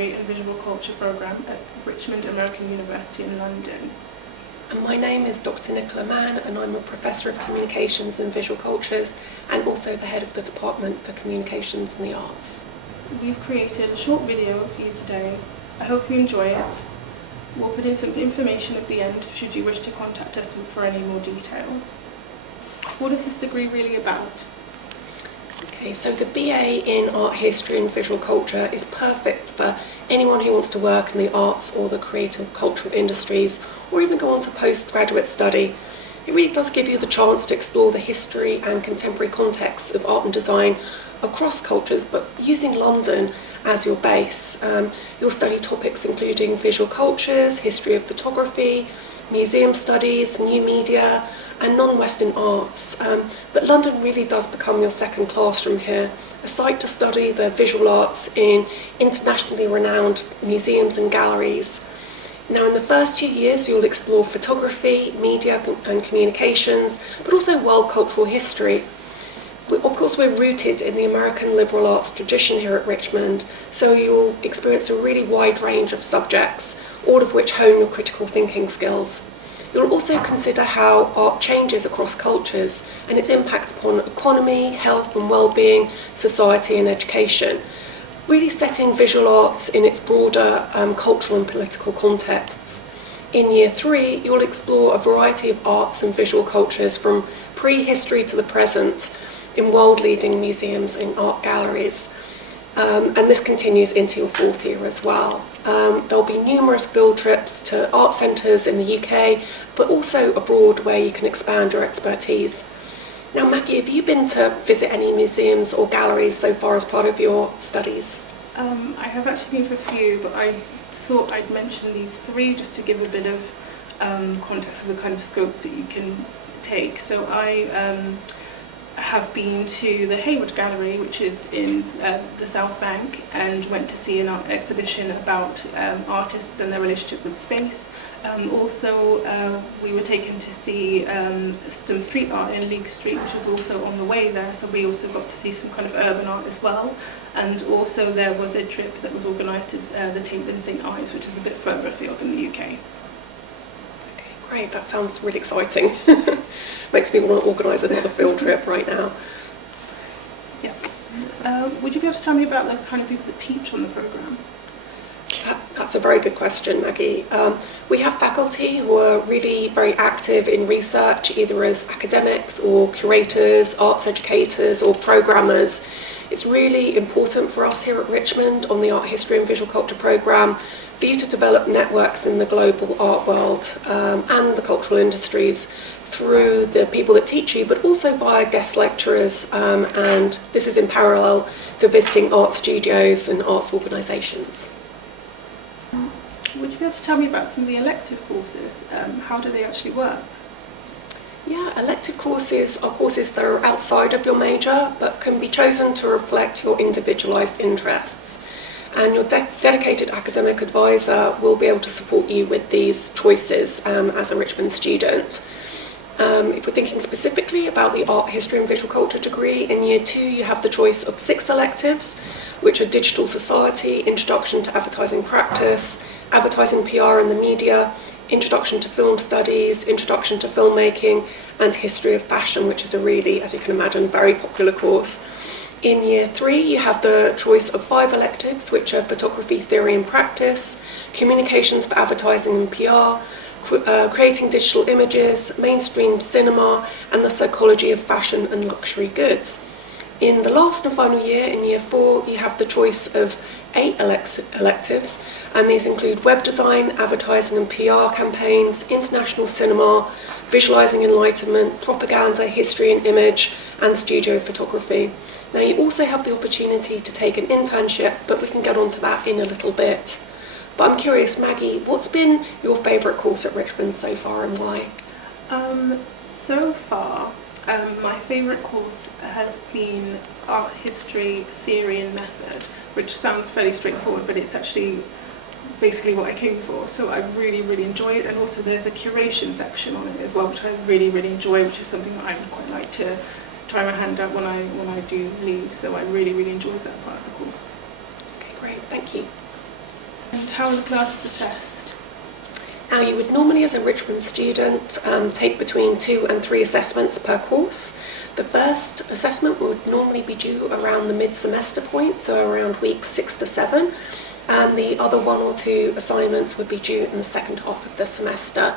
History and Visual Culture programme at Richmond American University in London. And my name is Dr. Nicola Mann, and I'm a Professor of Communications and Visual Cultures and also the Head of the Department for Communications and the Arts. We've created a short video for you today. I hope you enjoy it. We'll put in some information at the end should you wish to contact us for any more details. What is this degree really about? Okay, so the BA in Art History and Visual Culture is perfect for anyone who wants to work in the arts or the creative cultural industries, or even go on to postgraduate study. It really does give you the chance to explore the history and contemporary contexts of art and design across cultures, but using London as your base. You'll study topics including visual cultures, history of photography, museum studies, new media, and non-Western arts. But London really does become your second classroom here, a site to study the visual arts in internationally renowned museums and galleries. Now, in the first 2 years, you'll explore photography, media and communications, but also world cultural history. Of course, we're rooted in the American liberal arts tradition here at Richmond, so you'll experience a really wide range of subjects, all of which hone your critical thinking skills. You'll also consider how art changes across cultures and its impact upon economy, health and well-being, society and education, really setting visual arts in its broader cultural and political contexts. In Year 3, you'll explore a variety of arts and visual cultures from prehistory to the present in world-leading museums and art galleries. And this continues into your 4th year as well. There'll be numerous field trips to art centres in the UK, but also abroad where you can expand your expertise. Now, Maggie, have you been to visit any museums or galleries so far as part of your studies? I have actually been to a few, but I thought I'd mention these 3 just to give a bit of context of the kind of scope that you can take. So I have been to the Hayward Gallery, which is in the South Bank, and went to see an art exhibition about artists and their relationship with space. Also, we were taken to see some street art in League Street, which was also on the way there, so we also got to see some kind of urban art as well. And also there was a trip that was organised to the Tate and St Ives, which is a bit further afield in the UK. Okay, great, that sounds really exciting. Makes me want to organise another field trip right now. Yes. Would you be able to tell me about the kind of people that teach on the programme? That's a very good question, Maggie. We have faculty who are really very active in research, either as academics or curators, arts educators or programmers. It's really important for us here at Richmond on the Art History and Visual Culture programme for you to develop networks in the global art world and the cultural industries through the people that teach you, but also via guest lecturers, and this is in parallel to visiting art studios and arts organisations. Would you be able to tell me about some of the elective courses? How do they actually work? Yeah, elective courses are courses that are outside of your major but can be chosen to reflect your individualised interests. And your dedicated academic advisor will be able to support you with these choices as a Richmond student. If we're thinking specifically about the Art History and Visual Culture degree, in Year 2 you have the choice of 6 electives, which are Digital Society, Introduction to Advertising Practice, Advertising PR and the Media, Introduction to Film Studies, Introduction to Filmmaking, and History of Fashion, which is a really, as you can imagine, very popular course. In Year 3, you have the choice of 5 electives, which are Photography, Theory and Practice, Communications for Advertising and PR, Creating Digital Images, Mainstream Cinema, and the Psychology of Fashion and Luxury Goods. In the last and final year, in Year 4, you have the choice of 8 electives, and these include Web Design, Advertising and PR campaigns, International Cinema, Visualising Enlightenment, Propaganda, History and Image, and Studio Photography. Now, you also have the opportunity to take an internship, but we can get onto that in a little bit. But I'm curious, Maggie, what's been your favourite course at Richmond so far and why? So far, my favourite course has been Art History, Theory and Method, which sounds fairly straightforward, but it's actually basically what I came for. So I really, really enjoy it, and also there's a curation section on it as well, which I really, really enjoy, which is something that I would quite like to try my hand at when I do leave. So I really, really enjoyed that part of the course. Okay, great, thank you. And how are the classes assessed? Now, you would normally, as a Richmond student, take between 2 and 3 assessments per course. The first assessment would normally be due around the mid-semester point, so around weeks 6 to 7, and the other 1 or 2 assignments would be due in the second half of the semester.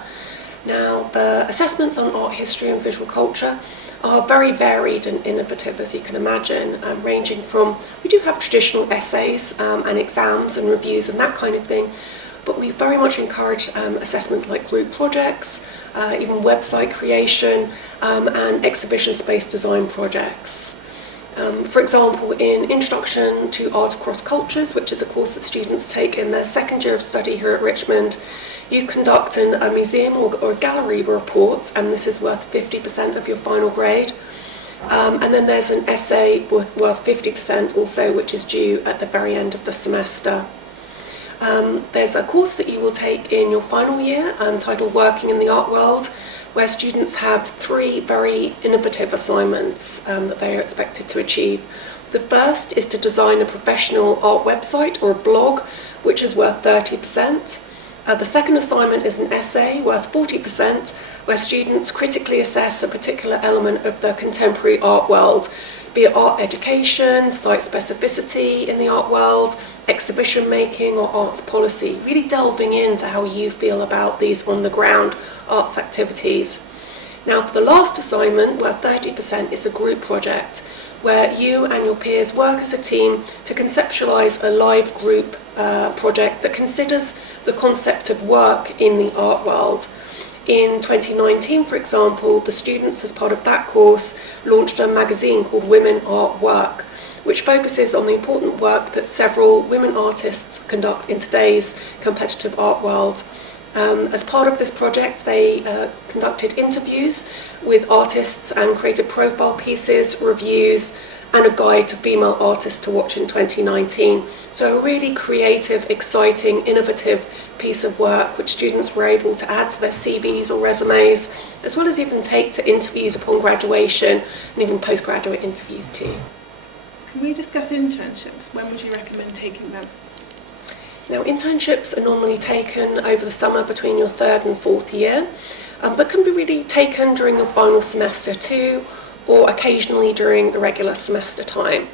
Now, the assessments on art history and visual culture are very varied and innovative, as you can imagine, ranging from, we do have traditional essays and exams and reviews and that kind of thing, but we very much encourage assessments like group projects, even website creation, and exhibition space design projects. For example, in Introduction to Art Across Cultures, which is a course that students take in their second year of study here at Richmond, you conduct a museum or a gallery report, and this is worth 50% of your final grade. And then there's an essay worth 50% also, which is due at the very end of the semester. There's a course that you will take in your final year titled Working in the Art World, where students have 3 very innovative assignments that they are expected to achieve. The first is to design a professional art website or a blog, which is worth 30%. The second assignment is an essay worth 40%, where students critically assess a particular element of the contemporary art world, be it art education, site specificity in the art world, exhibition making or arts policy, really delving into how you feel about these on-the-ground arts activities. Now, for the last assignment, where 30% is a group project, where you and your peers work as a team to conceptualise a live group project that considers the concept of work in the art world. In 2019, for example, the students, as part of that course, launched a magazine called Women Art Work, which focuses on the important work that several women artists conduct in today's competitive art world. As part of this project, they conducted interviews with artists and created profile pieces, reviews, and a guide to female artists to watch in 2019. So a really creative, exciting, innovative piece of work which students were able to add to their CVs or resumes, as well as even take to interviews upon graduation and even postgraduate interviews too. Can we discuss internships? When would you recommend taking them? Now, internships are normally taken over the summer between your 3rd and 4th year, but can be really taken during your final semester too, or occasionally during the regular semester time.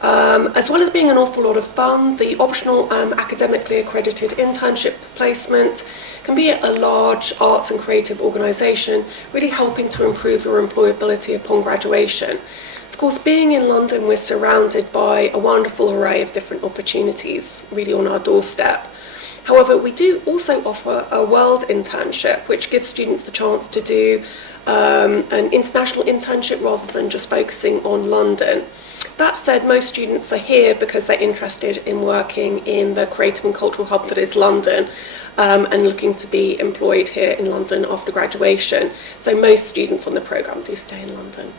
As well as being an awful lot of fun, the optional academically accredited internship placement can be a large arts and creative organisation, really helping to improve your employability upon graduation. Of course, being in London, we're surrounded by a wonderful array of different opportunities, really on our doorstep. However, we do also offer a world internship, which gives students the chance to do an international internship rather than just focusing on London. That said, most students are here because they're interested in working in the creative and cultural hub that is London, and looking to be employed here in London after graduation. So most students on the programme do stay in London.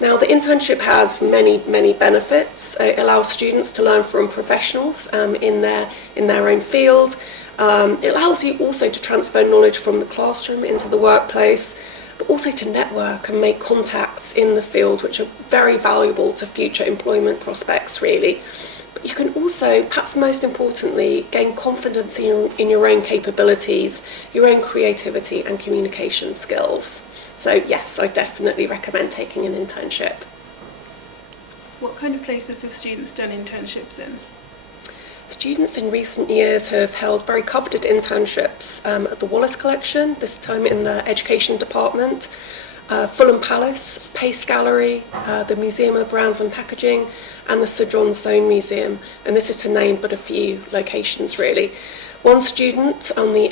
Now, the internship has many, many benefits. It allows students to learn from professionals in their own field. It allows you also to transfer knowledge from the classroom into the workplace, but also to network and make contacts in the field, which are very valuable to future employment prospects, really. But you can also, perhaps most importantly, gain confidence in your own capabilities, your own creativity and communication skills. So yes, I definitely recommend taking an internship. What kind of places have students done internships in? Students in recent years have held very coveted internships at the Wallace Collection, this time in the Education Department, Fulham Palace, Pace Gallery, the Museum of Brands and Packaging, and the Sir John Soane Museum. And this is to name but a few locations, really. One student on the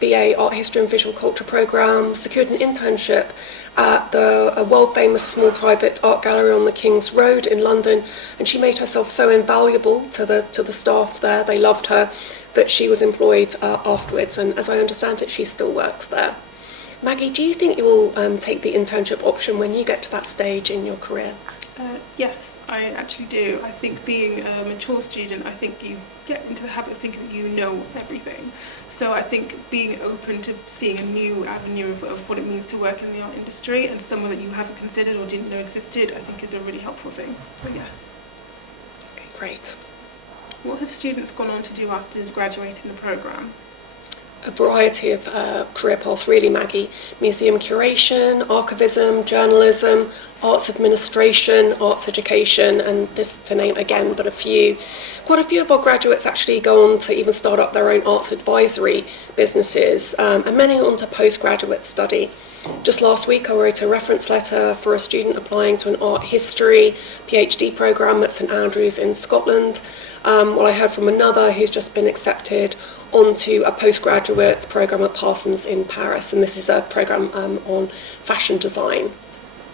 BA Art History and Visual Culture programme secured an internship at a world-famous small private art gallery on the King's Road in London, and she made herself so invaluable to the staff there, they loved her, that she was employed afterwards, and as I understand it, she still works there. Maggie, do you think you will take the internship option when you get to that stage in your career? Yes. I actually do. I think being a mature student, I think you get into the habit of thinking that you know everything. So I think being open to seeing a new avenue of what it means to work in the art industry and somewhere that you haven't considered or didn't know existed, I think is a really helpful thing. So yes. Okay, great. What have students gone on to do after graduating the programme? A variety of career paths, really, Maggie. Museum curation, archivism, journalism, arts administration, arts education, and this to name again but a few. Quite a few of our graduates actually go on to even start up their own arts advisory businesses, and many on to postgraduate study. Just last week I wrote a reference letter for a student applying to an art history PhD programme at St Andrews in Scotland. Well, I heard from another who's just been accepted onto a postgraduate programme at Parsons in Paris, and this is a programme on fashion design.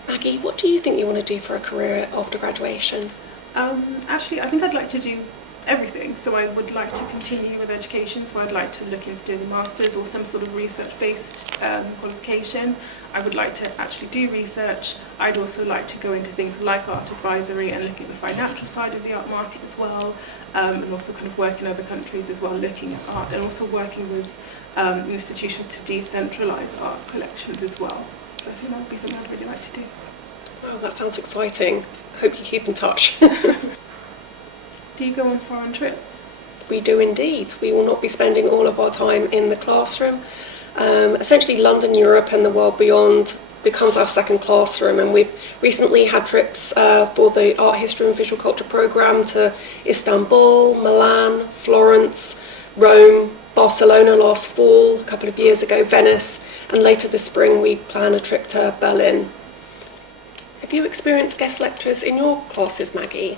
Maggie, what do you think you want to do for a career after graduation? Actually, I think I'd like to do everything. So I would like to continue with education, so I'd like to look into doing a master's or some sort of research-based qualification. I would like to actually do research. I'd also like to go into things like art advisory and look at the financial side of the art market as well, and also kind of work in other countries as well, looking at art, and also working with institutions to decentralise art collections as well. So I think that would be something I'd really like to do. Wow, that sounds exciting. Hope you keep in touch. Do you go on foreign trips? We do indeed. We will not be spending all of our time in the classroom. Essentially, London, Europe and the world beyond becomes our second classroom, and we've recently had trips for the Art History and Visual Culture programme to Istanbul, Milan, Florence, Rome, Barcelona last fall, a couple of years ago, Venice, and later this spring we plan a trip to Berlin. Have you experienced guest lectures in your classes, Maggie?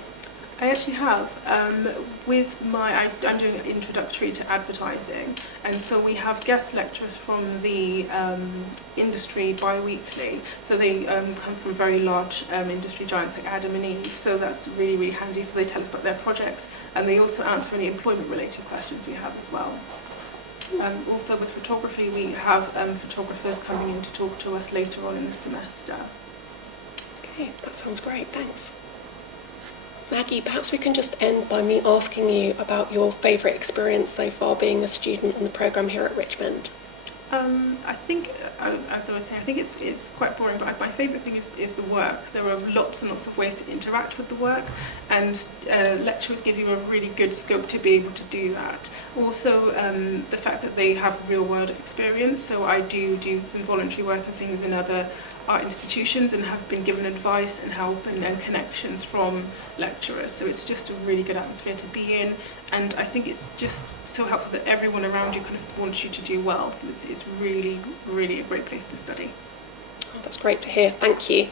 I actually have. I'm doing an introductory to advertising, and so we have guest lecturers from the industry bi-weekly. So they come from very large industry giants like Adam and Eve. So that's really, really handy. So they tell us about their projects, and they also answer any employment-related questions we have as well. Also with photography, we have photographers coming in to talk to us later on in the semester. Okay, that sounds great. Thanks. Maggie, perhaps we can just end by me asking you about your favourite experience so far being a student on the programme here at Richmond. I think, as I was saying, I think it's quite boring, but my favourite thing is the work. There are lots and lots of ways to interact with the work, and lecturers give you a really good scope to be able to do that. Also, the fact that they have real-world experience, so I do some voluntary work and things in other art institutions and have been given advice and help and connections from lecturers. So it's just a really good atmosphere to be in, and I think it's just so helpful that everyone around you kind of wants you to do well. So it's really, really a great place to study. Oh, that's great to hear. Thank you.